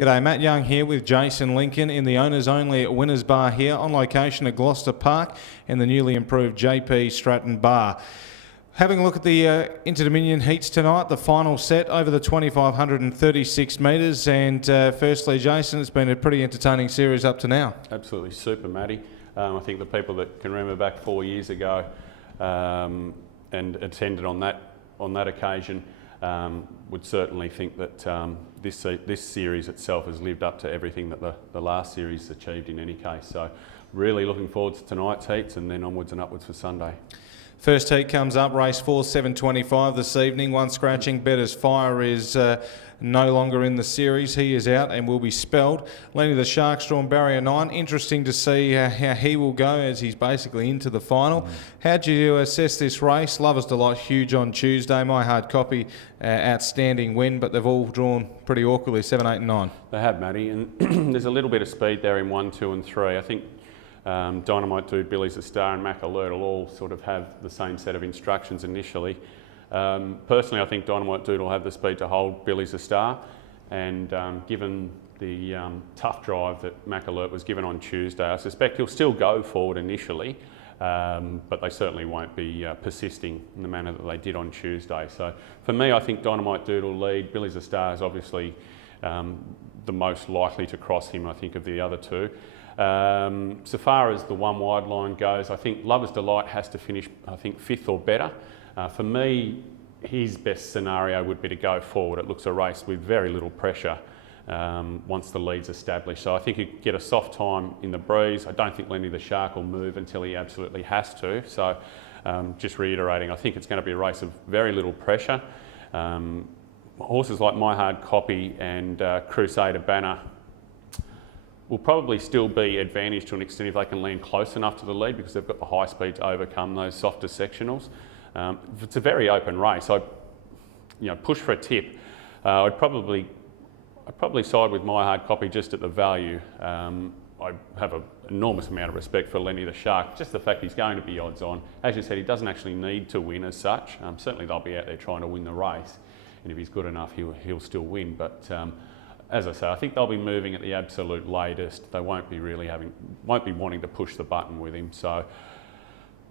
G'day, Matt Young here with Jason Lincoln in the owners only at Winners Bar here on location at Gloucester Park in the newly improved JP Stratton Bar. Having a look at the Inter-Dominion heats tonight, the final set over the 2,536 metres. And firstly, Jason, it's been a pretty entertaining series up to now. Absolutely super, Matty. I think the people that can remember back 4 years ago and attended on that occasion would certainly think that this series itself has lived up to everything that the last series achieved in any case. So really looking forward to tonight's heats and then onwards and upwards for Sunday. First heat comes up, race 4, 7:25 this evening. One scratching, Better's Fire is no longer in the series. He is out and will be spelled. Lenny the Shark's drawn barrier 9. Interesting to see how he will go as he's basically into the final. How do you assess this race? Lover's Delight huge on Tuesday. My Hard Copy outstanding win, but they've all drawn pretty awkwardly, 7, 8 and 9. They have, Matty, and there's a little bit of speed there in 1, 2 and 3. I think Dynamite Dude, Billy's a Star and Mac Alert will all sort of have the same set of instructions initially. Personally, I think Dynamite Dude will have the speed to hold Billy's a Star, and given the tough drive that Mac Alert was given on Tuesday, I suspect he'll still go forward initially, but they certainly won't be persisting in the manner that they did on Tuesday. So for me, I think Dynamite Dude will lead. Billy's a Star is obviously the most likely to cross him, I think, of the other two. So far as the one wide line goes, I think Lover's Delight has to finish, I think, 5th or better. For me, his best scenario would be to go forward. It looks a race with very little pressure once the lead's established. So I think you get a soft time in the breeze. I don't think Lenny the Shark will move until he absolutely has to. So just reiterating, I think it's going to be a race of very little pressure. Horses like My Hard Copy and Crusader Banner will probably still be advantaged to an extent if they can land close enough to the lead because they've got the high speed to overcome those softer sectionals. It's a very open race. I'd push for a tip. I'd probably side with My Hard Copy just at the value. I have an enormous amount of respect for Lenny the Shark. Just the fact he's going to be odds on. As you said, he doesn't actually need to win as such. Certainly they'll be out there trying to win the race, and if he's good enough, he'll still win. But as I say, I think they'll be moving at the absolute latest. They won't be wanting to push the button with him. So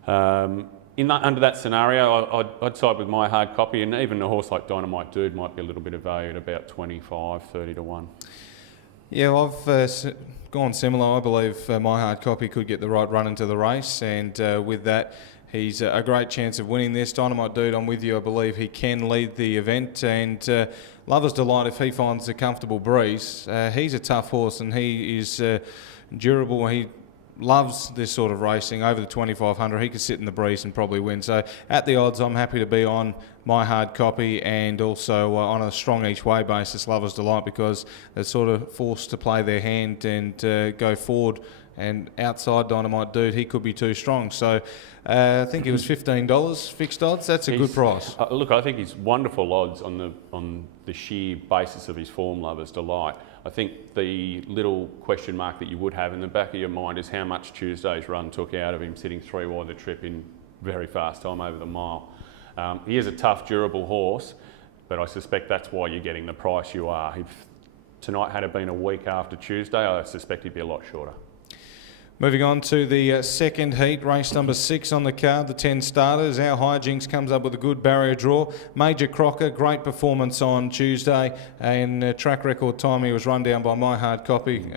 under that scenario, I'd side with My Hard Copy, and even a horse like Dynamite Dude might be a little bit of value at about 25, 30 to 1. Yeah, I've gone similar. I believe My Hard Copy could get the right run into the race, and with that, he's a great chance of winning this. Dynamite Dude, I'm with you. I believe he can lead the event. And Lover's Delight, if he finds a comfortable breeze, he's a tough horse and he is durable. He loves this sort of racing over the 2,500. He could sit in the breeze and probably win. So at the odds, I'm happy to be on My Hard Copy and also on a strong each way basis, Lover's Delight, because they're sort of forced to play their hand and go forward. And outside Dynamite Dude, he could be too strong. So I think it was $15 fixed odds. That's a good price. Look, I think he's wonderful odds on the sheer basis of his form, Lover's Delight. I think the little question mark that you would have in the back of your mind is how much Tuesday's run took out of him sitting 3 wide the trip in very fast time over the mile. He is a tough, durable horse, but I suspect that's why you're getting the price you are. If tonight had been a week after Tuesday, I suspect he'd be a lot shorter. Moving on to the second heat, race number 6 on the card, the 10 starters. Our Hijinks comes up with a good barrier draw. Major Crocker, great performance on Tuesday. And track record time, he was run down by My Hard Copy.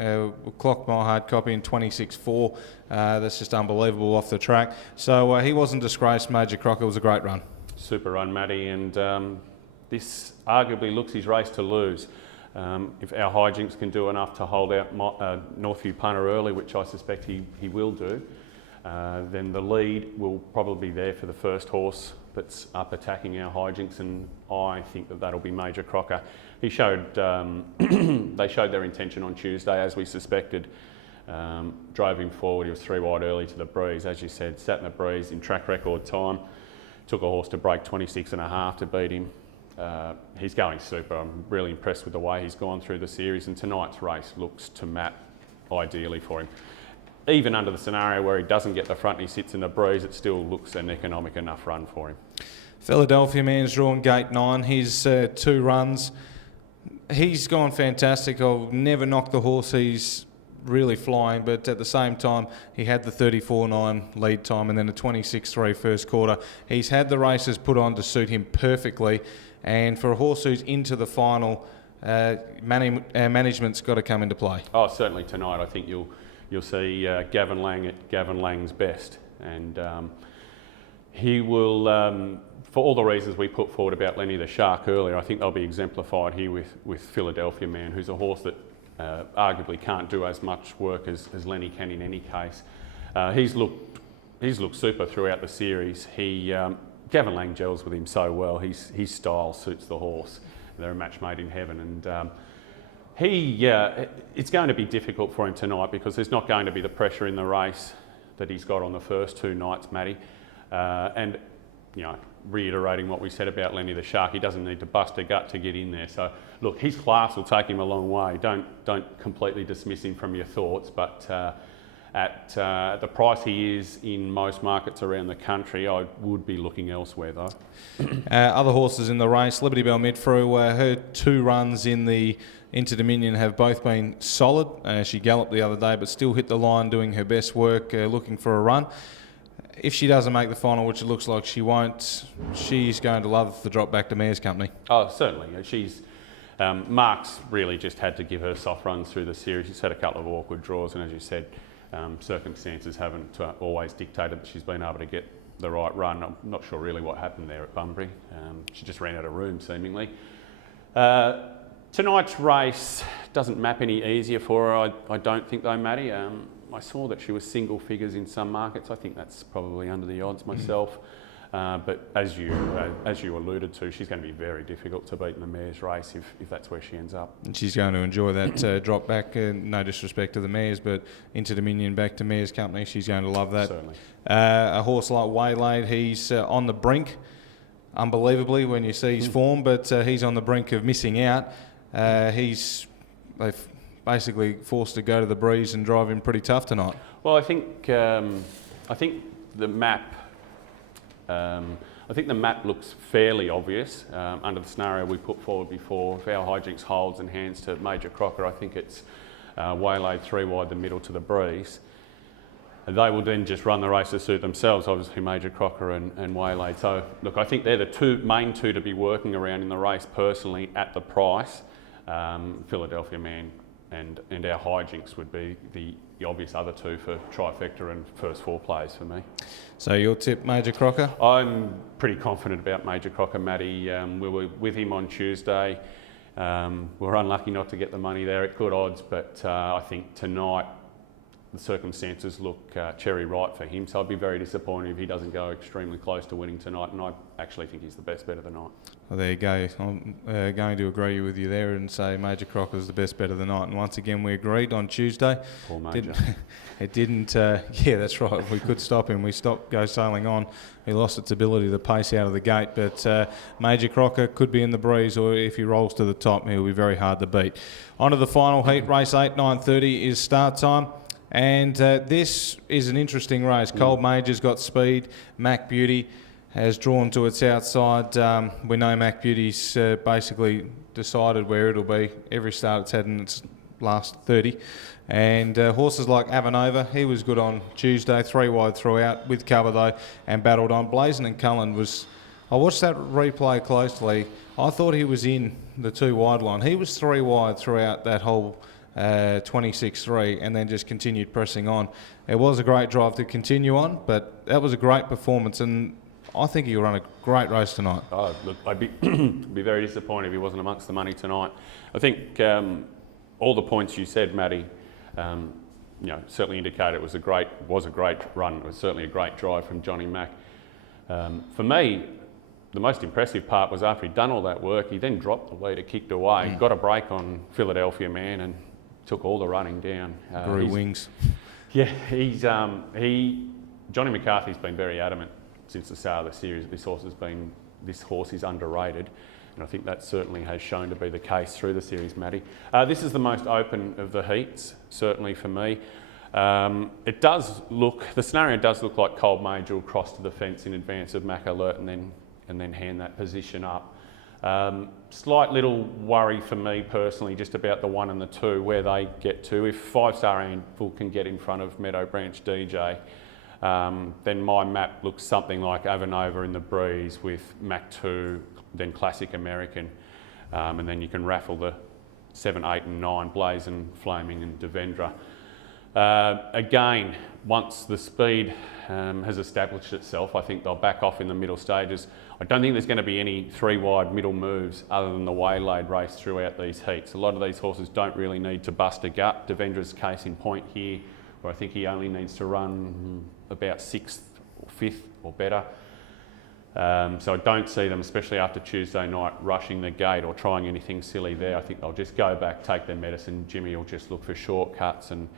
Clocked My Hard Copy in 26.4. That's just unbelievable off the track. So he wasn't disgraced, Major Crocker. It was a great run. Super run, Matty. And this arguably looks his race to lose. If our Hijinks can do enough to hold out Northview Punter early, which I suspect he will do, then the lead will probably be there for the first horse that's up attacking our Hijinks, and I think that'll be Major Crocker. He showed, they showed their intention on Tuesday, as we suspected. Drove him forward, he was 3 wide early to the breeze, as you said, sat in the breeze in track record time, took a horse to break 26.5 to beat him. He's going super. I'm really impressed with the way he's gone through the series, and tonight's race looks to map ideally for him. Even under the scenario where he doesn't get the front and he sits in the breeze, it still looks an economic enough run for him. Philadelphia man's drawn gate 9. His 2 runs He's gone fantastic. I'll never knock the horse. He's really flying, but at the same time, he had the 34.9 lead time and then a 26.3 first quarter. He's had the races put on to suit him perfectly, and for a horse who's into the final, management's got to come into play. Oh, certainly tonight. I think you'll see Gavin Lang at Gavin Lang's best, and he will, for all the reasons we put forward about Lenny the Shark earlier, I think they'll be exemplified here with Philadelphia Man, who's a horse that arguably can't do as much work as Lenny can in any case. He's looked super throughout the series. Gavin Lang gels with him so well. His style suits the horse. They're a match made in heaven, and it's going to be difficult for him tonight because there's not going to be the pressure in the race that he's got on the first two nights, Matty. And reiterating what we said about Lenny the Shark, he doesn't need to bust a gut to get in there. So look, his class will take him a long way. Don't completely dismiss him from your thoughts, but at the price he is in most markets around the country, I would be looking elsewhere though. Other horses in the race, Liberty Bell Midfrew, her 2 runs in the Inter Dominion have both been solid. She galloped the other day, but still hit the line doing her best work, looking for a run. If she doesn't make the final, which it looks like she won't, she's going to love the drop back to Mares Company. Oh, certainly. She's Mark's really just had to give her soft runs through the series. She's had a couple of awkward draws, and as you said, circumstances haven't always dictated that she's been able to get the right run. I'm not sure really what happened there at Bunbury. She just ran out of room, seemingly. Tonight's race doesn't map any easier for her, I don't think, though, Matty. I saw that she was single figures in some markets. I think that's probably under the odds myself. But as you alluded to, she's going to be very difficult to beat in the mares race if that's where she ends up. And she's going to enjoy that drop back. No disrespect to the mares, but Inter Dominion back to Mares Company. She's going to love that. Certainly. A horse like Waylaid, he's on the brink, unbelievably, when you see his form, but he's on the brink of missing out. They've basically forced to go to the breeze and drive him pretty tough tonight. Well, I think the map. I think the map looks fairly obvious under the scenario we put forward before. If our hijinks holds and hands to Major Crocker, I think it's Waylaid 3 wide the middle to the breeze. They will then just run the race to suit themselves, obviously Major Crocker and Waylaid. So look, I think they're the main two to be working around in the race personally at the price. Philadelphia Man and our hijinks would be the obvious other two for trifecta and first 4 plays for me. So you'll tip Major Crocker? I'm pretty confident about Major Crocker, Matty. We were with him on Tuesday. We were unlucky not to get the money there at good odds, but I think tonight the circumstances look cherry ripe for him, so I'd be very disappointed if he doesn't go extremely close to winning tonight, and I actually think he's the best bet of the night. Well, there you go. I'm going to agree with you there and say Major Crocker's the best bet of the night, and once again we agreed on Tuesday. Poor Major. It didn't, yeah, that's right. We could stop him. We stopped Go Sailing On. He lost its ability to pace out of the gate, but Major Crocker could be in the breeze, or if he rolls to the top, he'll be very hard to beat. On to the final heat, race 8, 9:30 is start time. And this is an interesting race. Cold Major's got speed. Mac Beauty has drawn to its outside. We know Mac Beauty's basically decided where it'll be. Every start it's had in its last 30. And horses like Avanova, he was good on Tuesday, 3 wide throughout, with cover though, and battled on. Blazon and Cullen was... I watched that replay closely. I thought he was in the 2 wide line. He was 3 wide throughout that whole 26-3 and then just continued pressing on. It was a great drive to continue on, but that was a great performance, and I think he'll run a great race tonight. Oh, look, I'd be very disappointed if he wasn't amongst the money tonight. I think all the points you said, Matty, certainly indicate it was a great run. It was certainly a great drive from Johnny Mack. For me, the most impressive part was after he'd done all that work, he then dropped the leader, kicked away, got a break on Philadelphia Man, and took all the running down. Grew wings. Yeah, Johnny McCarthy's been very adamant since the start of the series. This horse is underrated, and I think that certainly has shown to be the case through the series, Matty. This is the most open of the heats, certainly for me. The scenario does look like Cold Major will cross to the fence in advance of Mac Alert and then hand that position up. Slight little worry for me personally just about the 1 and the 2, where they get to. If 5-star Anvil can get in front of Meadow Branch DJ, then my map looks something like Avanova in the Breeze with Mac 2, then Classic American, and then you can raffle the 7, 8 and 9, Blazing, Flaming and Devendra. Again, once the speed has established itself, I think they'll back off in the middle stages. I don't think there's going to be any 3-wide middle moves other than the waylaid race throughout these heats. A lot of these horses don't really need to bust a gut. Devendra's case in point here, where I think he only needs to run about 6th or 5th or better. So I don't see them, especially after Tuesday night, rushing the gate or trying anything silly there. I think they'll just go back, take their medicine. Jimmy will just look for shortcuts and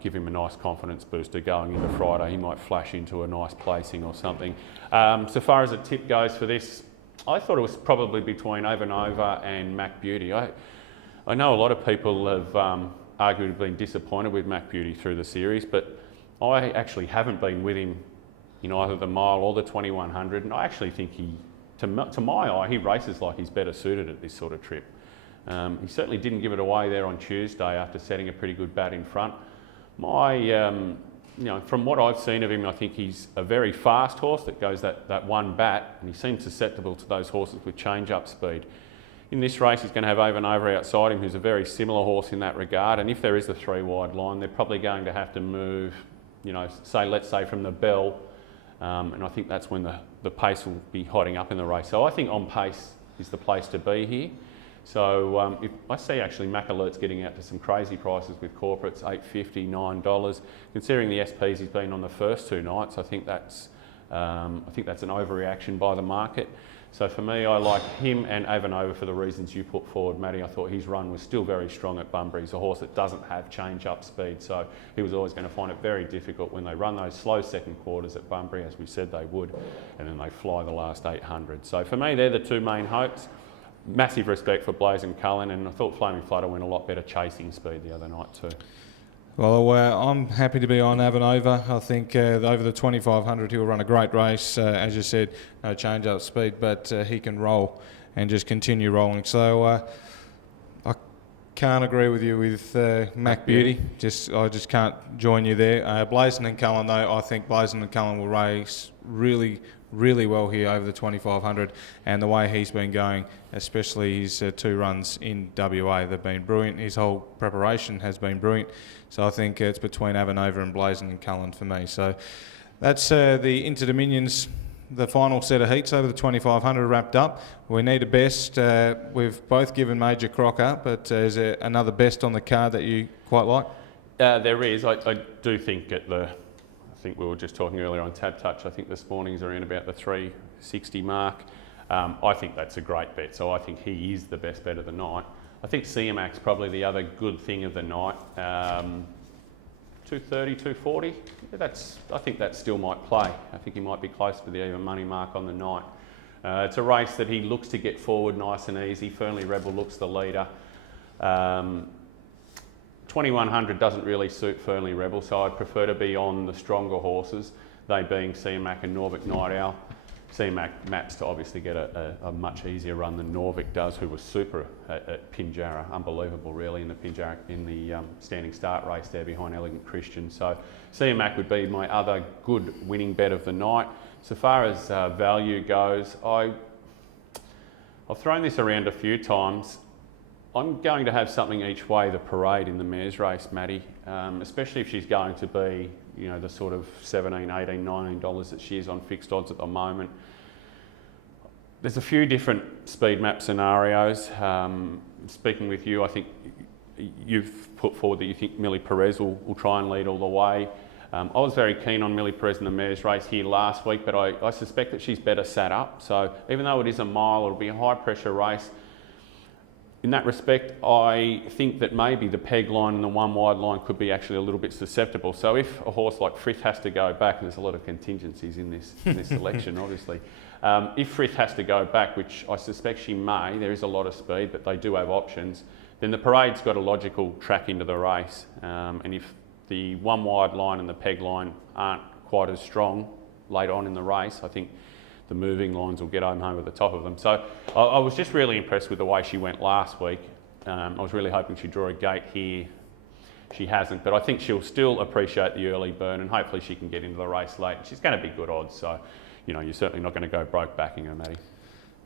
give him a nice confidence booster going into Friday. He might flash into a nice placing or something. So far as a tip goes for this, I thought it was probably between Avanova and Mac Beauty. I know a lot of people have arguably been disappointed with Mac Beauty through the series, but I actually haven't been with him in either the mile or the 2100, and I actually think to my eye, he races like he's better suited at this sort of trip. He certainly didn't give it away there on Tuesday after setting a pretty good bat in front. From what I've seen of him, I think he's a very fast horse that goes that one bat, and he seems susceptible to those horses with change-up speed. In this race, he's going to have Avanova outside him, who's a very similar horse in that regard, and if there is a 3-wide line, they're probably going to have to move, let's say from the bell, and I think that's when the pace will be hotting up in the race. So I think on pace is the place to be here. So if I see actually Mac Alert's getting out to some crazy prices with corporates, $8.50, $9. Considering the SPs he's been on the first 2 nights, I think that's an overreaction by the market. So for me, I like him and Avanova for the reasons you put forward, Matty. I thought his run was still very strong at Bunbury. He's a horse that doesn't have change-up speed, so he was always going to find it very difficult when they run those slow second quarters at Bunbury, as we said they would, and then they fly the last 800. So for me, they're the 2 main hopes. Massive respect for Blazing Cullen, and I thought Flaming Flutter went a lot better chasing speed the other night too. Well, I'm happy to be on Avanova. I think over the 2500 he'll run a great race. As you said, no change-up speed, but he can roll and just continue rolling. So I can't agree with you with Mac Beauty. I just can't join you there. Blazing and Cullen, though, I think Blazing and Cullen will race really well here over the 2500, and the way he's been going, especially his 2 runs in WA, they've been brilliant. His whole preparation has been brilliant. So I think it's between Avanova and Blazing and Cullen for me. So that's the Inter-Dominions, the final set of heats over the 2500 wrapped up. We need a best. We've both given Major Crocker, but is there another best on the card that you quite like? There is. I do think I think we were just talking earlier on Tab Touch. I think this morning's around about the 360 mark. I think that's a great bet. So I think he is the best bet of the night. I think CMAC's probably the other good thing of the night. 230, 240. I think that still might play. I think he might be close to the even money mark on the night. It's a race that he looks to get forward nice and easy. Fernley Rebel looks the leader. 2100 doesn't really suit Fernley Rebel, so I'd prefer to be on the stronger horses, they being CMAC and Norvik Night Owl. CMAC maps to obviously get a much easier run than Norvik does, who was super at Pinjarra. Unbelievable, really, in the standing start race there behind Elegant Christian. So CMAC would be my other good winning bet of the night. So far as value goes, I've thrown this around a few times. I'm going to have something each way the parade in the mares race, Matty, especially if she's going to be, the sort of $17, $18, $19 that she is on fixed odds at the moment. There's a few different speed map scenarios. Speaking with you, I think you've put forward that you think Millie Perez will try and lead all the way. I was very keen on Millie Perez in the mares race here last week, but I suspect that she's better sat up. So even though it is a mile, it'll be a high pressure race. In that respect, I think that maybe the peg line and the 1 wide line could be actually a little bit susceptible. So if a horse like Frith has to go back, and there's a lot of contingencies in this selection, obviously. If Frith has to go back, which I suspect she may, there is a lot of speed, but they do have options, then the parade's got a logical track into the race. And if the 1 wide line and the peg line aren't quite as strong late on in the race, I think the moving lines will get home at the top of them. So I was just really impressed with the way she went last week. I was really hoping she'd draw a gate here. She hasn't, but I think she'll still appreciate the early burn, and hopefully she can get into the race late. She's going to be good odds, so you're certainly not going to go broke backing her, Matty.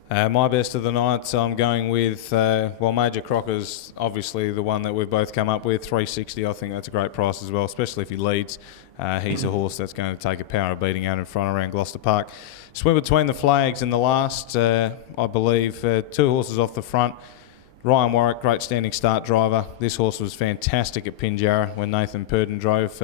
My best of the night, I'm going with, Major Crocker's obviously the one that we've both come up with, 360. I think that's a great price as well, especially if he leads. He's a horse that's going to take a power of beating out in front around Gloucester Park. Swim between the flags in the last, I believe, 2 horses off the front. Ryan Warwick, great standing start driver. This horse was fantastic at Pinjarra when Nathan Purdon drove.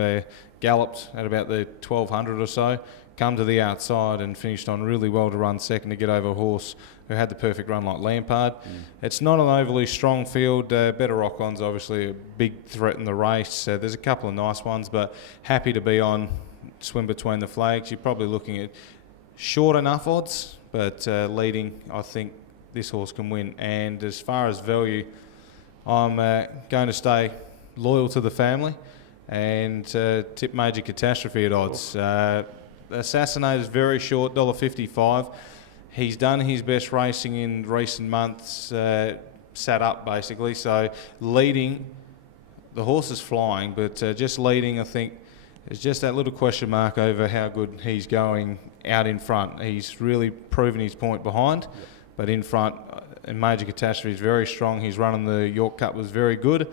Galloped at about the 1200 or so, come to the outside and finished on really well to run second to get over a horse who had the perfect run like Lampard. It's not an overly strong field. Better Rock-On's obviously a big threat in the race. There's a couple of nice ones, but happy to be on Swim Between the Flags. You're probably looking at short enough odds, but leading, I think this horse can win. And as far as value, I'm going to stay loyal to the family and tip Major Catastrophe at odds. Assassinator's very short, $1.55. He's done his best racing in recent months, sat up basically. So leading, the horse is flying, but just leading, I think, is just that little question mark over how good he's going out in front. He's really proven his point behind. Yep. But in front, and Major Catastrophe is very strong. His run in the York Cup was very good.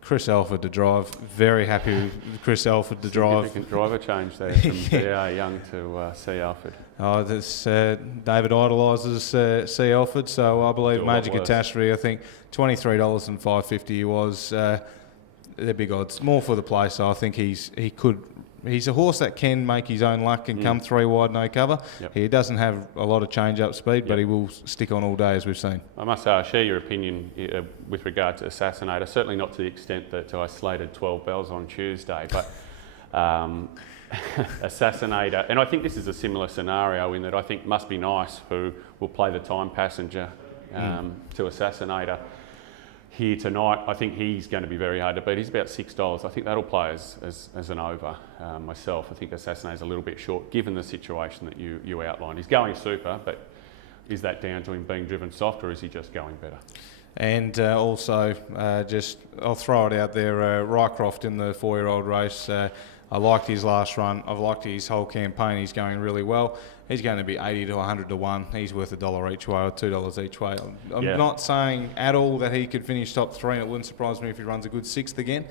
Chris Alford to drive. Very happy with Chris Alford to drive. Significant driver change there from C.A. Young to C. Alford. Oh, this David idolises C. Alford, so I believe Major Catastrophe. I think $23.550 he was. They're big odds. More for the place. So I think he could. He's a horse that can make his own luck and come 3 wide, no cover. Yep. He doesn't have a lot of change-up speed, but he will stick on all day, as we've seen. I must say, I share your opinion with regard to Assassinator, certainly not to the extent that I slated 12 bells on Tuesday, but Assassinator, and I think this is a similar scenario in that I think Must Be Nice, who will play the time passenger to Assassinator here tonight. I think he's going to be very hard to beat. He's about $6. I think that'll play as an over myself. I think Assassinator's a little bit short given the situation that you outlined. He's going super, but is that down to him being driven soft or is he just going better? And also, I'll throw it out there, Rycroft in the 4-year-old race. I liked his last run. I've liked his whole campaign. He's going really well. He's going to be 80 to 100 to 1. He's worth $1 each way or $2 each way. I'm not saying at all that he could finish top 3, and it wouldn't surprise me if he runs a good 6th again.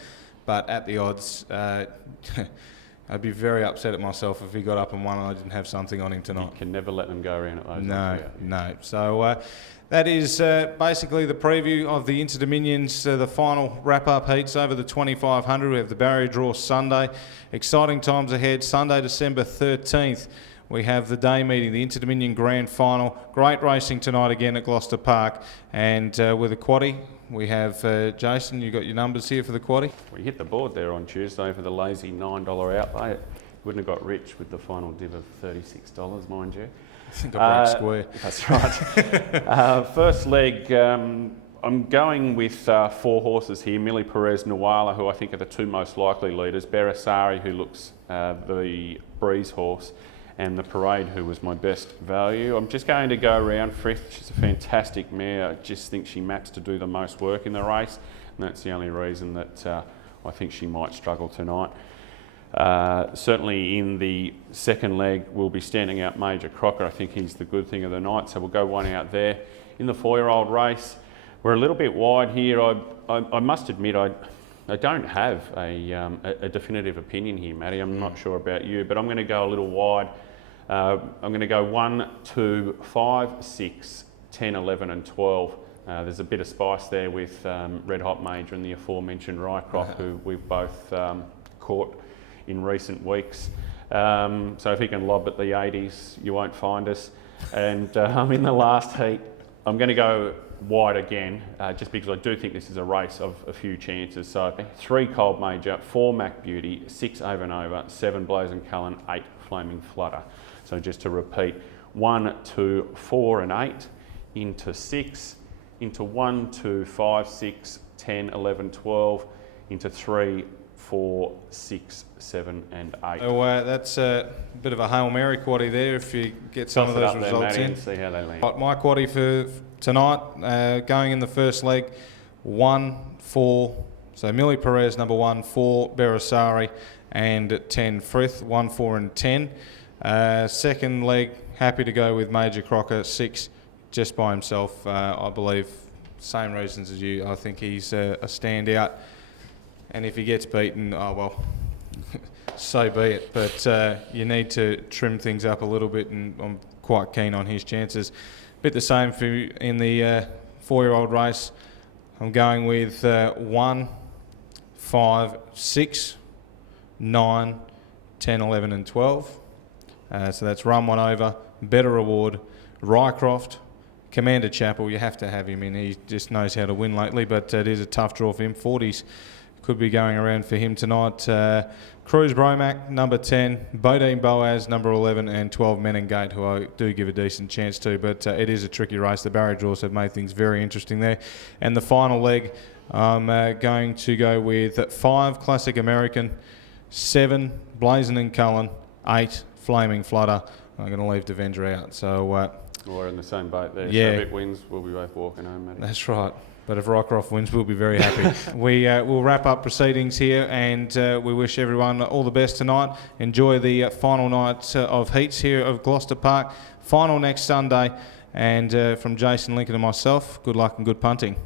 But at the odds, I'd be very upset at myself if he got up and won and I didn't have something on him tonight. You can never let them go around at those. No. So that is basically the preview of the Inter-Dominions, the final wrap-up heats over the 2500. We have the barrier draw Sunday. Exciting times ahead. Sunday, December 13th. We have the day meeting, the Inter-Dominion Grand Final. Great racing tonight again at Gloucester Park. And with a quaddie, we have Jason, you got your numbers here for the quaddie? We hit the board there on Tuesday for the lazy $9 outlay. It wouldn't have got rich with the final div of $36, mind you. Got break square. That's right. First leg, I'm going with 4 horses here. Millie Perez Nawala, who I think are the 2 most likely leaders. Beresari, who looks the breeze horse, and the Parade, who was my best value. I'm just going to go around Frith. She's a fantastic mare. I just think she maps to do the most work in the race, and that's the only reason that I think she might struggle tonight. Certainly in the second leg, we'll be standing out Major Crocker. I think he's the good thing of the night, so we'll go one out there. In the 4-year-old race, we're a little bit wide here. I must admit, I don't have a definitive opinion here, Matty. I'm not sure about you, but I'm going to go a little wide. I'm going to go 1, 2, 5, 6, 10, 11 and 12. There's a bit of spice there with Red Hot Major and the aforementioned Rycroft, who we've both caught in recent weeks. So if he can lob at the 80s, you won't find us. And in the last heat, I'm going to go wide again, just because I do think this is a race of a few chances. So 3 Cold Major, 4 Mac Beauty, 6 Over and Over, 7 Blazing Cullen, 8 Flaming Flutter. So just to repeat, 1, 2, 4 and 8, into 6, into 1, 2, 5, 6, 10, 11, 12, into 3, 4, 6, 7 and 8. So that's a bit of a Hail Mary quaddie there if you get some Toss of it those up there, results Matty, in. and see how they land. Right, my quaddie for tonight, going in the first leg, 1, 4, so Millie Perez, number 1, 4, Beresari, and 10, Frith, 1, 4 and 10. Second leg, happy to go with Major Crocker, 6, just by himself, I believe. Same reasons as you. I think he's a standout. And if he gets beaten, oh well, so be it. But you need to trim things up a little bit, and I'm quite keen on his chances. Bit the same for in the 4-year-old race. I'm going with 1, 5, 6, 9, 10, 11 and 12. So that's Run One Over, Better Reward, Rycroft, Commander Chapel. You have to have him in. He just knows how to win lately, but it is a tough draw for him. 40s could be going around for him tonight. Cruz Bromac, number 10, Bodine Boaz, number 11, and 12 Menengate, who I do give a decent chance to, but it is a tricky race. The barrier draws have made things very interesting there. And the final leg, I'm going to go with 5, Classic American, 7, Blazin' and Cullen, 8, Flaming Flutter. I'm going to leave Devendra out. So We're in the same boat there. Yeah. So if it wins, we'll be both walking home, Matty. that's right. But if Rycroft wins, we'll be very happy. We'll wrap up proceedings here, and we wish everyone all the best tonight. Enjoy the final night of heats here of Gloucester Park. Final next Sunday. And from Jason Lincoln and myself, good luck and good punting.